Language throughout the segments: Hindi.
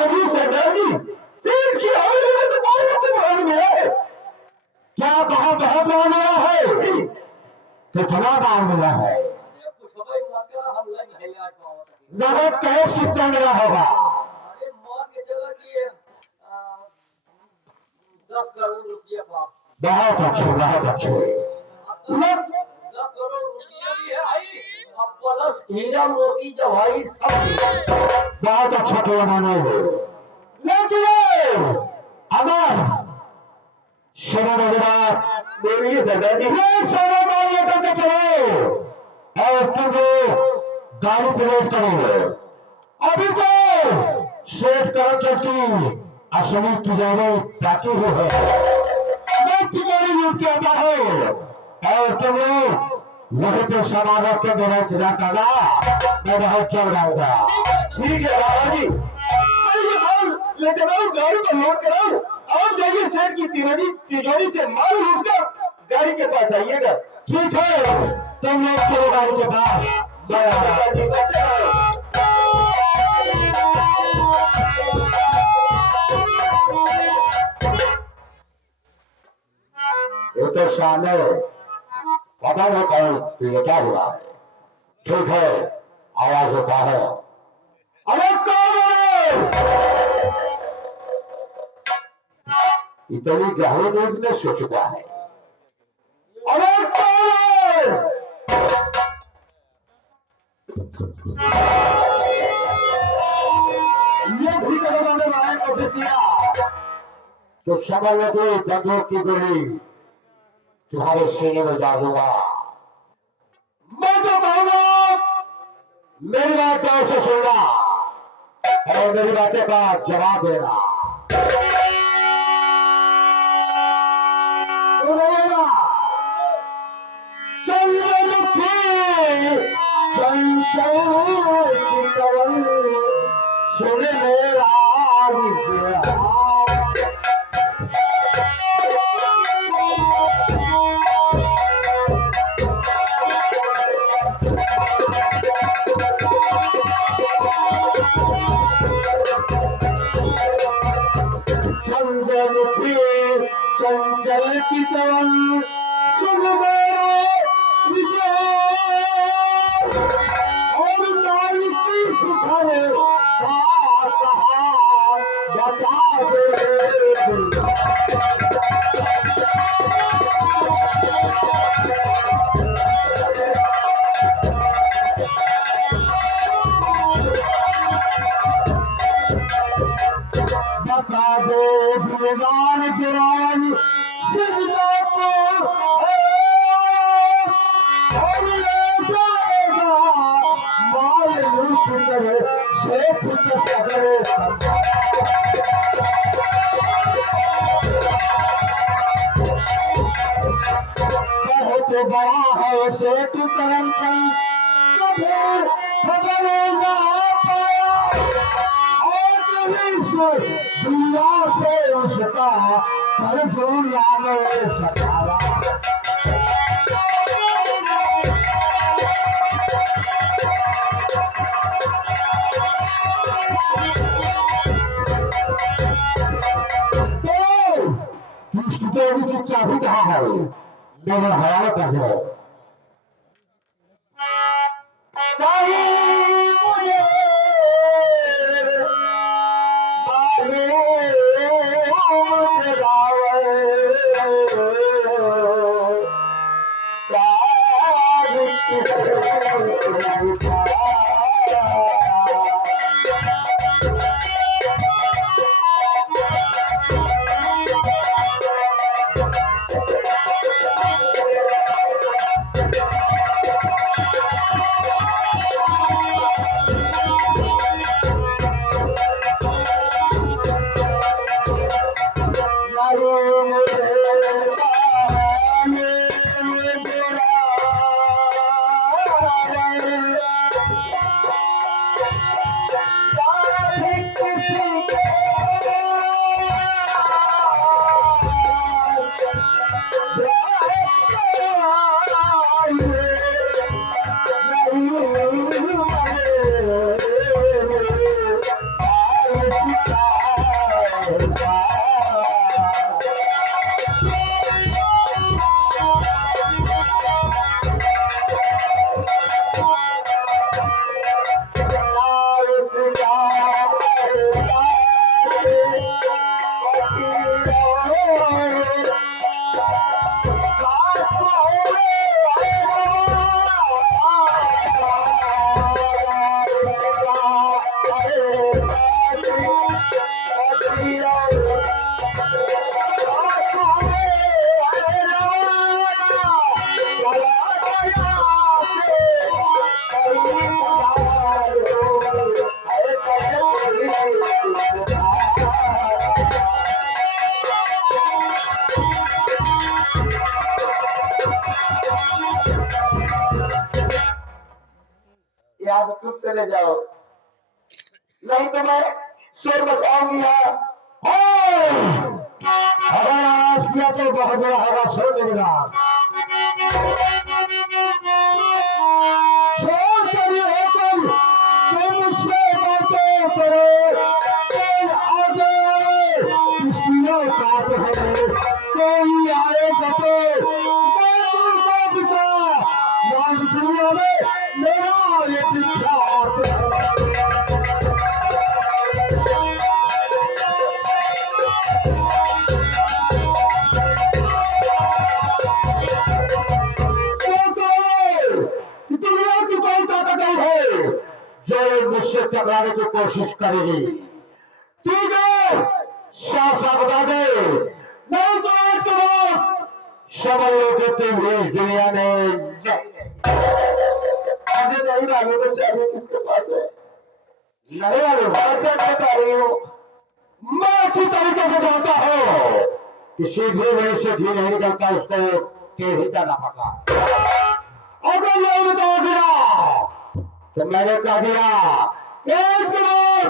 अभी सरदार जी शेर की आवाज में तो बहुत मालूम है। क्या कहा बहुत मालूम है? कितना दाम मिला है? नगद कैश कितना मिला होगा? 10 करोड़ रुपया प्राप्त। बहुत अच्छे बहुत अच्छे। 10 करोड़ रुपया भी है भाई, अब प्लस हीरा मोती जवाहिर सब। बहुत अच्छा किया मैंने। लेकिन अगर शरण गुजरात मेरी जगह नहीं सारा माल लेकर के चलो और तुम गाड़ी प्रवेश करो। अभी तो शेष करके की असली तुझे ताकि हो है मैं तुम्हारी लूट के आता हूँ और तुम वहीं पे समारोह के मेरा इंतजार करना। मैं बहुत चल जाऊंगा। ठीक है बाबा जी, ये माल ले चलाओ, गाड़ी को लोड कराओ और जाइए शहर की तिजोरी से माल लूट कर गाड़ी के पास आइएगा। ठीक है, तुम लोग चलो गाड़ी के पास। ये तो सामने पता नहीं कौन ये क्या हुआ है। ठीक है, आवाज होता है अरे कौन है? इतनी गहरी नींद में सो चुका है। अरे कौन है? ये भी उन्होंने मारे को दे दिया तो समझ लो कि बंदूक की गोली तुम्हारे सीने में डालूंगा। मैं तो कहूंगा मेरी बात ध्यान से सुनना और मेरी बातें का जवाब देना। सुनेगा चंचल सुन मेरा चंचल की पवन सुन मेरा और मालिक की सुखर बता दे। बता दो भगवान गिरान सिजदा को और ले जाएगा माल लूट कर शेख के सगरे। बहुत बड़ा है शेख करमचंद, कभी खबर ना पाया दुनिया से उसका पर दुनिया में सतारा। की चाबी कहाँ है? मेरा हवाला कर दो। यहाँ से तुम चले जाओ, नहीं तो मैं शोर मचाऊंगी यहाँ। अगर आवाज किया तो बहुत बड़ा होगा, शोर मिलेगा। शोर करिए तुम मुझसे बातें करो, कोई आगे किसकी औकात है, कोई आएगा तो मैं तुमको बिता मान दुनिया में मेरा ये विख्यात जो मुझसे टकराने की कोशिश करेगी। ठीक है, साफ साफ बता दे, नहीं तो आज के बाद समझ लो कि तुम इस दुनिया में मुझे नहीं मालूम है चाबी किसके पास है, नहीं मालूम। कैसे बता रही हो? मैं अच्छी तरीके से जानता हूँ कि सीधे मेरे से भी नहीं निकलता, उसको तेज ही करना पड़ता। अगर नहीं बता दिया तो मैंने कह दिया एक मिनट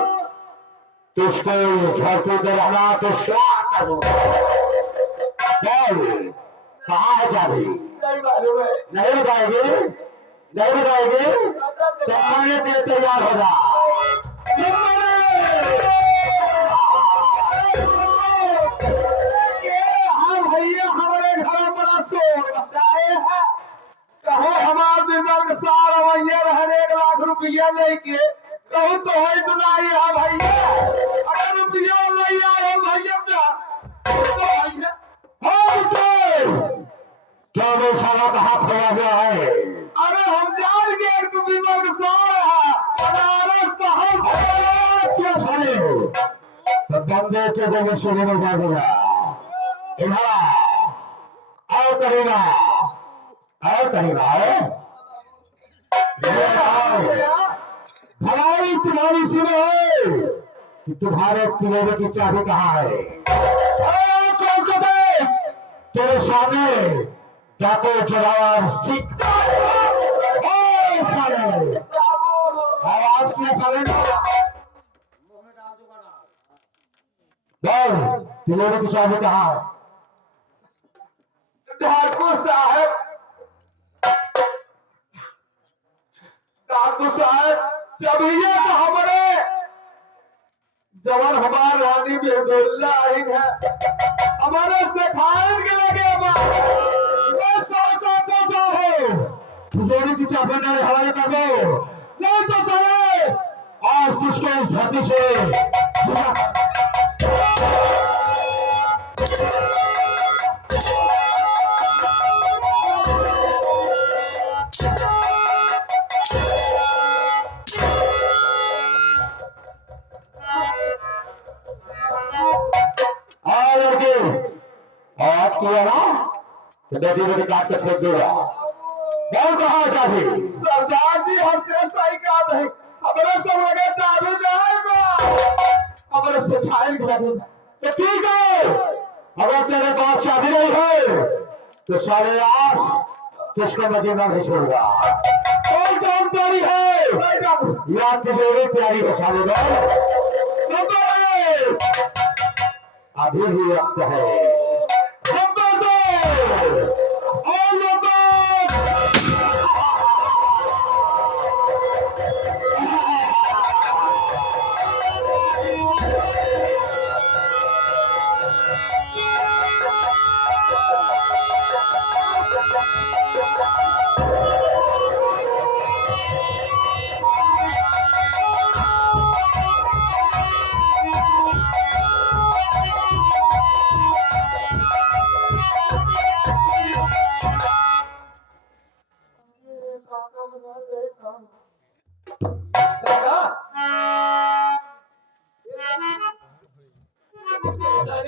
तुझको धरती पे रहना तो स्वाद करूंगा। कहाँ है चाबी? नहीं मालूम है। नहीं बताएगी, नहीं बताएगी तो मैंने तेरे तैयार हो जा। हाँ भैया, हमारे घर बड़ा शोर मचाए है, कहो हमार बिमल सार भैया रहने 1 लाख रुपया लेके कहूँ तो है सुनाई है भैया, अगर रुपया नहीं आए भैया तो भैया क्या वो सारा कहाँ खोया गया है? अरे हम जान गए तू बिमल सार है, बनारस शहर क्या साले हो? तो बंदे के जगह सुने में जा देगा इधर और करेगा और करेगा। भलाई तुम्हारी सुने है कि तुम्हारे तिजोरी की चाबी कहाँ है? तेरे सामने डाको जवाब आवाज किया साले बोल, तिजोरी की चाबी कहाँ है? ठाकुर साहब, ठाकुर साहब चबिया तो हमारे जवन हमार रानी बेदुल्ला आई है, हमारे सिखाने के लगे मैं चाहता तो क्या हो तिजोरी की चाबी मेरे हवाले कर दो, नहीं तो चले आज तुझको इस धरती से आज किया ना तो बेटी बेटी काट के फेंक देगा। बहुत कहा चाबी सरदार जी हमसे सही कहा है, हमारे सब लगे चाबी जाएगा, हमारे सिखाए तो ठीक है, अगर तेरे पास चाबी नहीं है तो सारे आस तुझको मदीना नहीं छोड़ेगा। कौन सा प्यारी है या तिजोरी प्यारी है सारे लोग अभी भी वक्त है।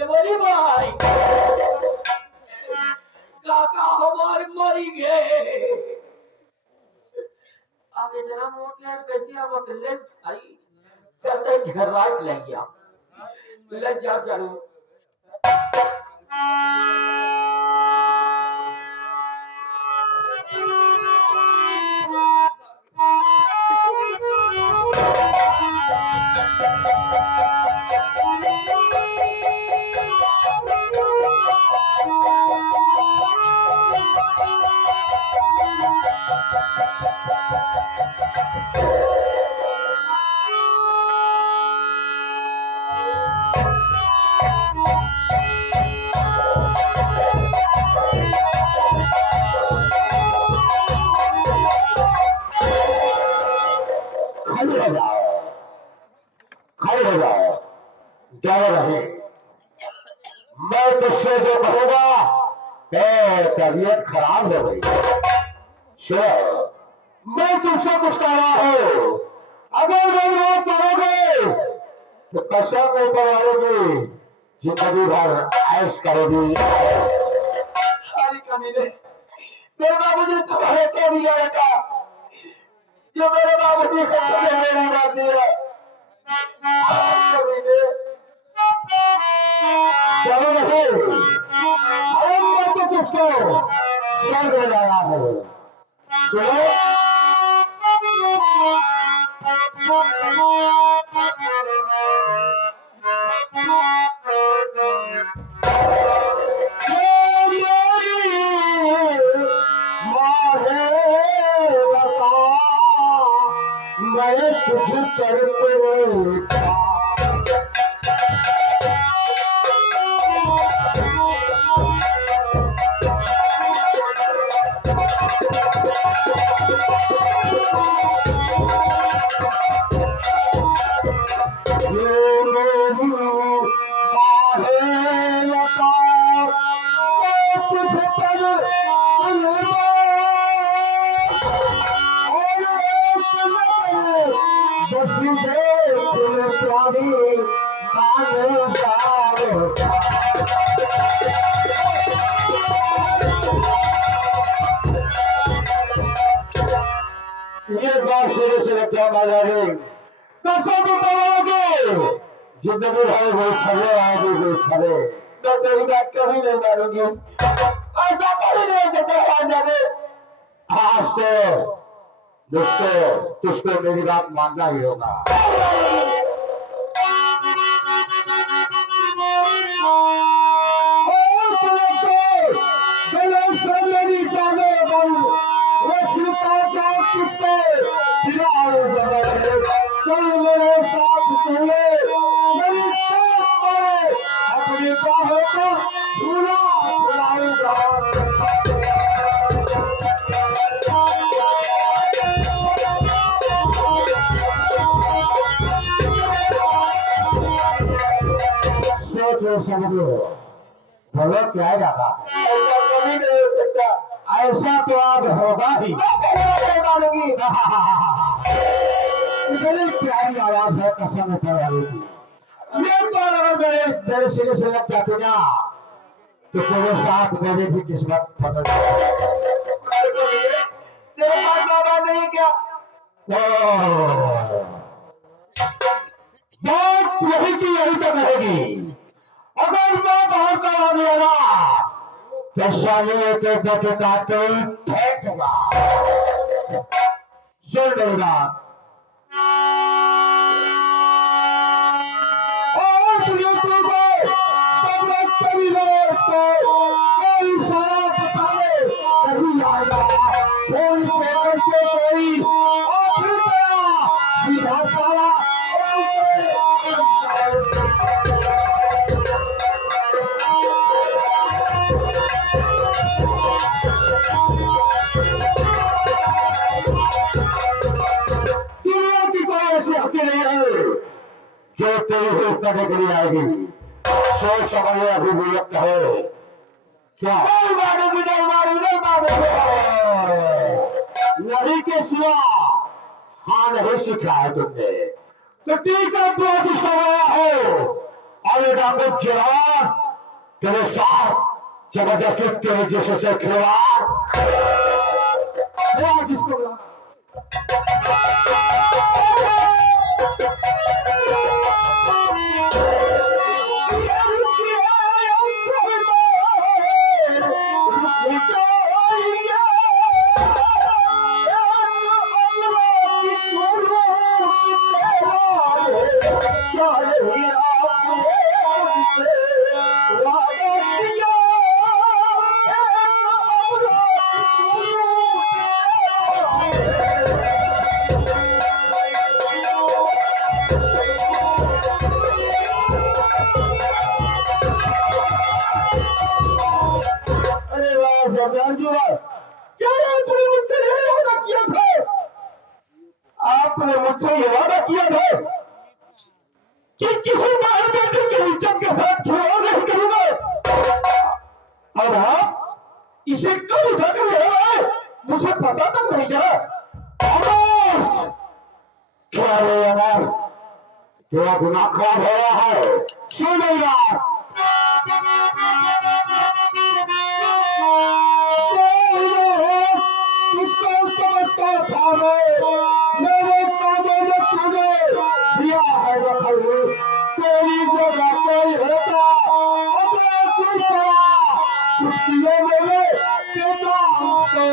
बोली भाई काका हमारे मरी गए, अब इतना मोटे कैसे हम अकेले भाई चलते घर रात लग गया, लग जा चलो खड़े हो जाओ, खड़े हो जाओ, जाओ रहे। मैं तुझसे जो कहूंगा तबीयत खराब हो गई। सुनो, मैं तुझसे कुछ कह रहा हूं, अगर मेरी बात मानोगे तो कसम नहीं पड़ोगी, जिंदगी भर ऐश करोगी। सारी कमीने मेरे बाबूजी ने तुम्हारे क्या दिया था जो मेरे बाबूजी को तुमने मेरी बात दिया। सारी कमीने चलो नहीं, अरे मैं तो तुझको स्वर्ग में लाया हूं। सुनो, मैं तुझ पर ये बात सिरे से क्या बाजा है? कसम तो पड़ोगे, जिंदगी भर वो छले आएगी, वो छले। मैं तेरी बात कभी नहीं मानूंगी। ऐसा कभी नहीं हो सकता जाने। आज तो तुझको मेरी बात मानना ही होगा। मेरी जाने वो स्वीकार तुझको चल मेरे साथ चले, मेरी साथ मारे, अपनी बाहों को झूला झुलाऊंगा। सोचो समझो, बोलो क्या जाता है? ऐसा कभी नहीं हो सकता। ऐसा तो आज होगा ही। मैं तेरी बात नहीं मानूंगी। इतनी प्यारी आवाज है कसम वाली की। ये तो अगर मेरे सिरे से लग जाते ना तो तेरे साथ मेरी भी किस्मत बदल तेरे पास बाबा नहीं क्या? बात यही की यही तो रहेगी। अगर मैं बाहर करा दिया ना तो साले के बेटे का तो फेंकूंगा। सुन मेरी बात, और तुझे सब लोग कभी लोग को कोई सारा बचाने नहीं आएगा, कोई फेंकर से कोई और फिर तेरा सीधा सारा दुनिया की कोई ऐसी हकी नहीं है जो तेरी हेल्प करने के लिए आएगी। सोच समझ अभी भी वक्त है क्या? नहीं मानूंगी, नहीं मानूंगी, नहीं मानूंगी। नहीं के सिवा हाँ नहीं सीखा है तुमने, तो ठीक है कोशिश कर रहा हो। और एक आपको जवान तेरे साथ जबरदस्ती तेरे जैसे से खिलवाड़ जिसको आपने मुझसे ये वादा किया था कि किसी बहन बेटी की इज्जत के साथ खिलवाड़ नहीं करूंगा, और आप इसे कब उठाकर ले आए मुझे पता तक नहीं चला। अमर! क्या रे अमर, तेरा गुनाह खराब हो रहा है, सुन मेरा। तुझको समझता था मेरे कामों में तूने दिया है दखल, तेरी जगह कोई होता अगर तू चला छुट्टियों में देता उसको।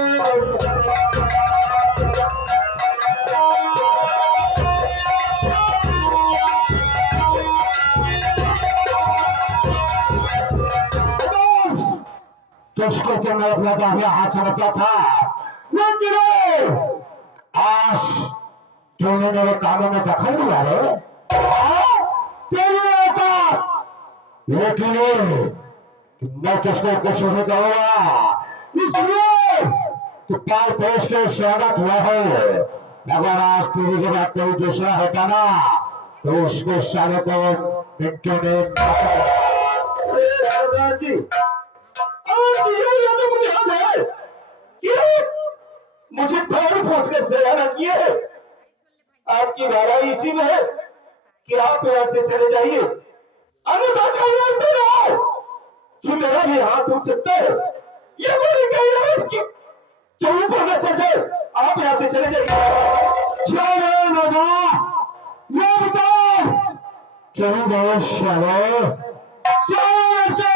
किसको क्या मैं अपना दाहिना हाथ समझता था, लेकिन आज तूने मेरे कामों में दखल दिया है। तेरी औकात, लेकिन मैं किसको कुछ नहीं कहूंगा, इसलिए तू पाल पोष के स्वागत हुआ है। अगर आज तेरी जगह कोई दूसरा होता ना तो उसको सालों को मिनटों में जी। तो मुझे याद है कि मुझे पैर पोछकर सयाना किए है। आपकी भलाई इसी में है कि आप यहाँ से चले जाइए, अन्यथा कहीं ऐसे ना हो कि मेरा भी हाथ उठ सकता है। ये बोली गई है कि क्यों ऊपर न चढ़ जाए, आप यहाँ से चले जाइए। चलो बाबा, ये बताओ क्यों दोष चलो चलते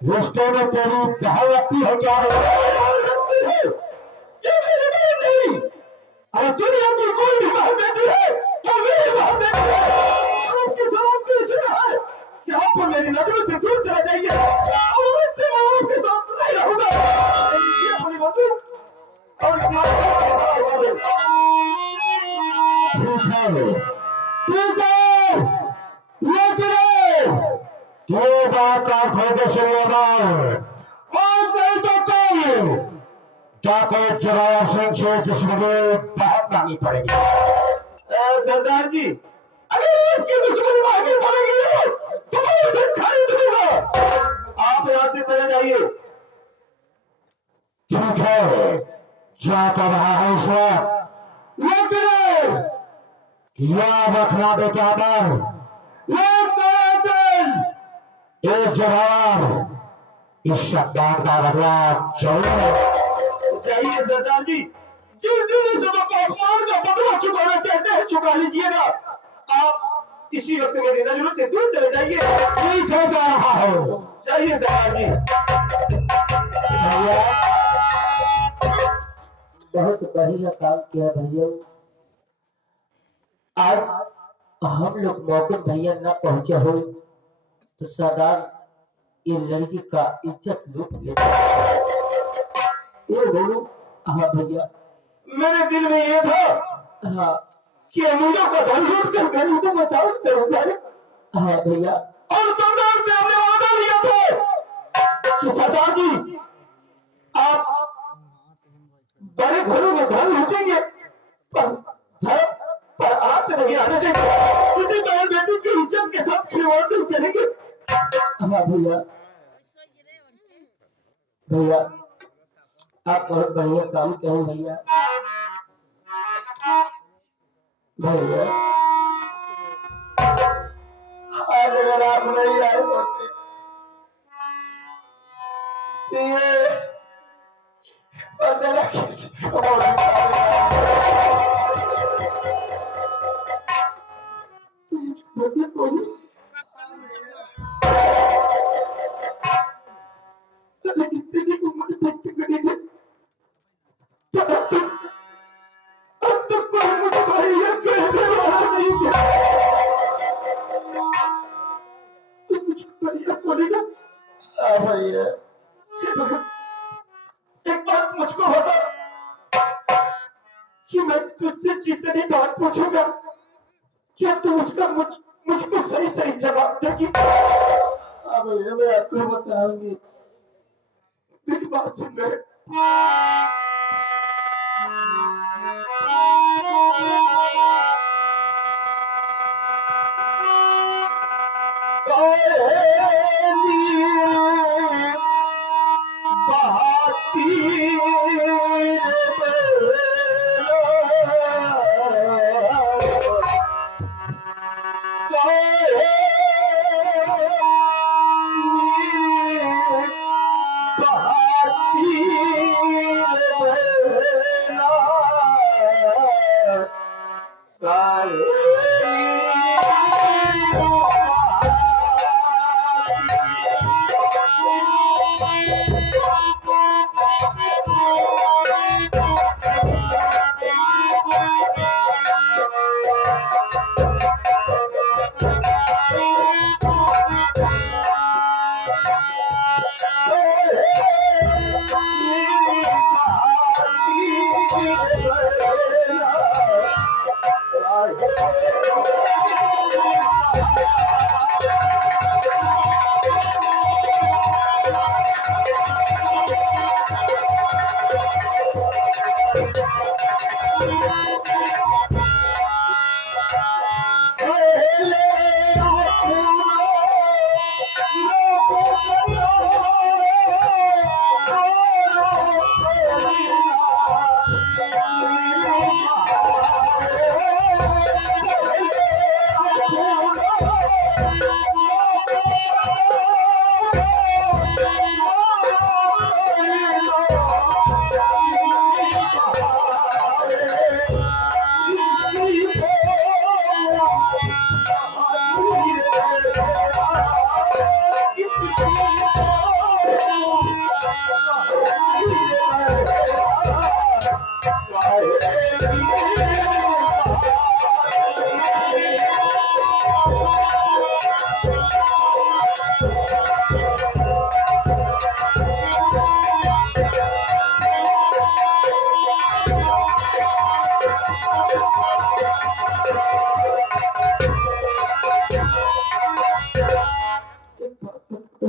रिश्ते में तेरी बहन लगती है क्या है? ये मेरी बहन नहीं, और दुनिया की कोई भी बहन बेटी है तो मेरी बहन बेटी है। आपकी सलाम की इशारा है कि आप मेरी नजरों से दूर चले जाइए, और मुझसे मैं आपके साथ नहीं रहूंगा। ये अपनी बातों और ठीक है, लेकिन ये बात आप होकर सुनिएगा, आज नहीं तो चाहिए क्या कोई जवाब संशय जिसमें बहुत मांगी पड़ेगी। सरदार जी, अगर आपकी दुश्मनी मांगी पड़ेगी तो मैं उसे खाई दूंगा। आप यहाँ से चले जाइए। ठीक है, क्या कर रहा है इस वक्त, लेकिन याद रखना बेटा दर, एक जवाब इस शब्दार का बदला चाहिए। सरदार जी, जिस दिन इस अपमान का बदला चुकाना चाहते हैं चुका लीजिएगा। आप इसी वक्त मेरी नजरों से दूर चले जाइए। ठीक है, जा रहा हो, चाहिए सरदार जी। भैया बहुत बढ़िया काम किया भैया। आज हम लोग मौके भैया न पहुंचे हो तो सरदार ये लड़की का इज्जत लूट लेता। ये बोलो। हाँ भैया, मेरे दिल में ये था हाँ कि अमूलों का धन लूट कर गरीब को बचाओ करूंगा। हाँ भैया, और सरदार से हमने वादा लिया था कि सरदार जी आप बड़े घरों में धन लूटेंगे पर आज नहीं आने देंगे। किसी बहन बेटी की इज्जत के साथ खिलवाड़ नहीं करेंगे। हाँ भैया, भैया आप बहुत बढ़िया काम करें भैया। भैया आज अगर आप नहीं आए होते ये बदला किसी को भैया एक बात मुझको बता कि मैं तुझसे जितनी बात पूछूंगा क्या तू उसका मुझको सही सही जवाब देगी। अब भैया मैं आपको बताऊंगी। मेरी बात सुन ले।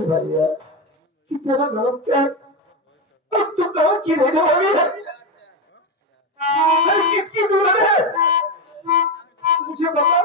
भैया कि तेरा नाम क्या है? और तू कहाँ की रहने वाली है? घर किसकी दुल्हन है? मुझे बता।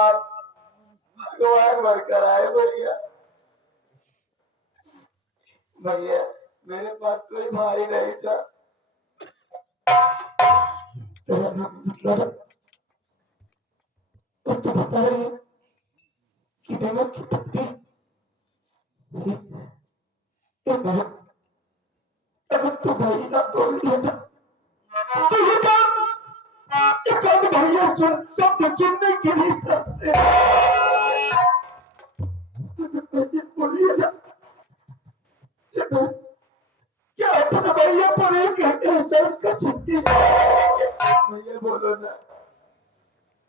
आप भगवान बनकर आए भैया। भैया मेरे पास कोई भाई नहीं था। मतलब तो बता रही है कि मैं की पत्नी अगर तो भाई ना बोल दिया था तो ये काम भैया सुन शब्द सुनने के लिए तरफ से बोलिए ना क्या अपना भैया पर एक एहसान कर सकती है? भैया बोलो ना,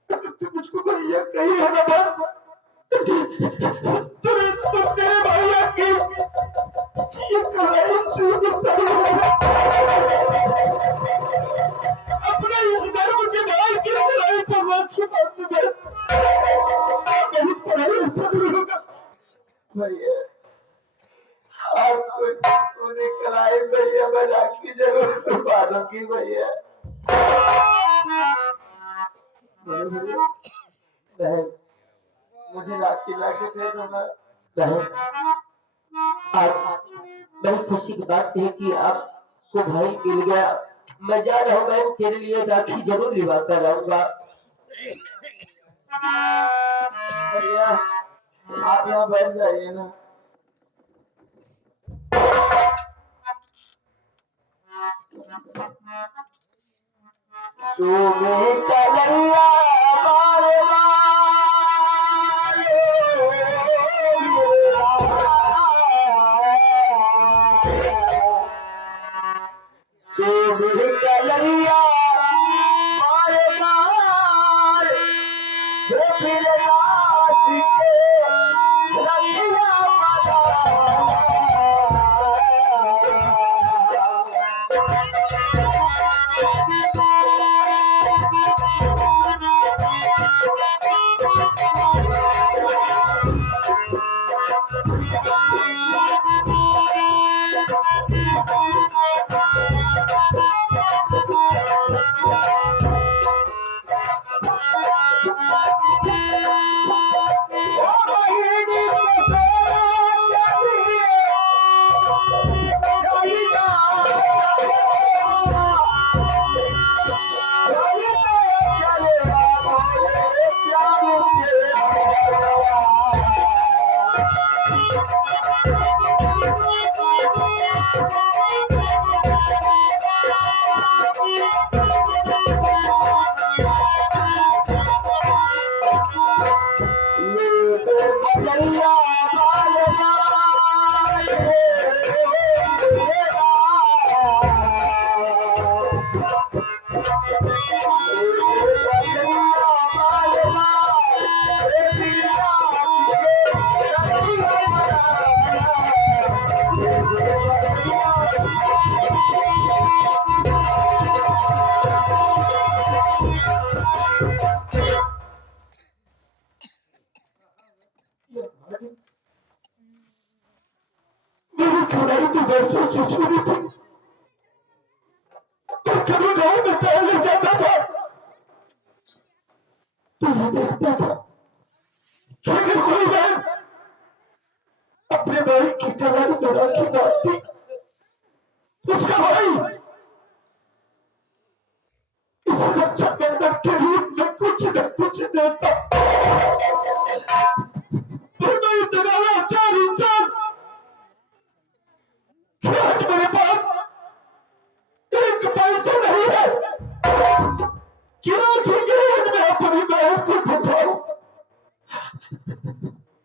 तुम मुझको भैया कही है ना बात, तुम तेरे भैया की ये कलाई छूट अपने इस धर्म के भाई की कलाई पर राखी बांध दे, बहुत बड़ा सब्र होगा भैया। आपको सोने कलाई भैया में राखी जरूर बांधो की भैया। बहन मुझे राखी लाके दे दो ना। बहन, आज बड़ी खुशी की बात है कि आपको भाई मिल गया। मैं जा रहा हूँ बहन, तेरे लिए राखी जरूर लिवाता रहूंगा। भैया आप यहाँ बैठ जाइए ना। तुम्हें कलैया बारे तुम्हें कलैया बारे बार जो फिर रात के रतिया मेरी खिलाई तो बरसों से छुरी थी, तो कभी गाँव में टहलने जाता था तो मैं देखता था कि अगर कोई बहन अपने भाई की कलाई में राखी बांधती, उसका भाई इस रक्षाबंधन के रूप में कुछ न कुछ देता। पर मैं इतना लाचार इंसान कि आज मेरे पास एक पैसा नहीं है कि राखी के आज मैं अपनी बहन को दिखाऊं।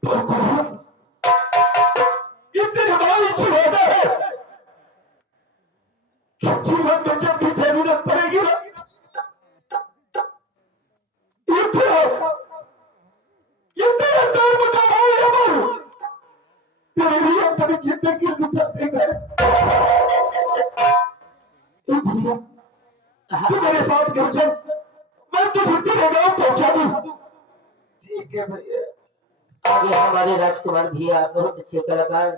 पर गुरु, ये तेरे भाई से वादा है कि जीवन में जब भी जरूरत पड़ेगी ना, ये तेरा धर्म का भाई अमर तेरे लिए अपनी जिंदगी बिता देगा। ए भैया, तू मेरे साथ घर चल, मैं तुझे तेरे गांव पहुंचा दूं। ठीक है भैया। आगे हमारे राजकुमार भैया बहुत अच्छे कलाकार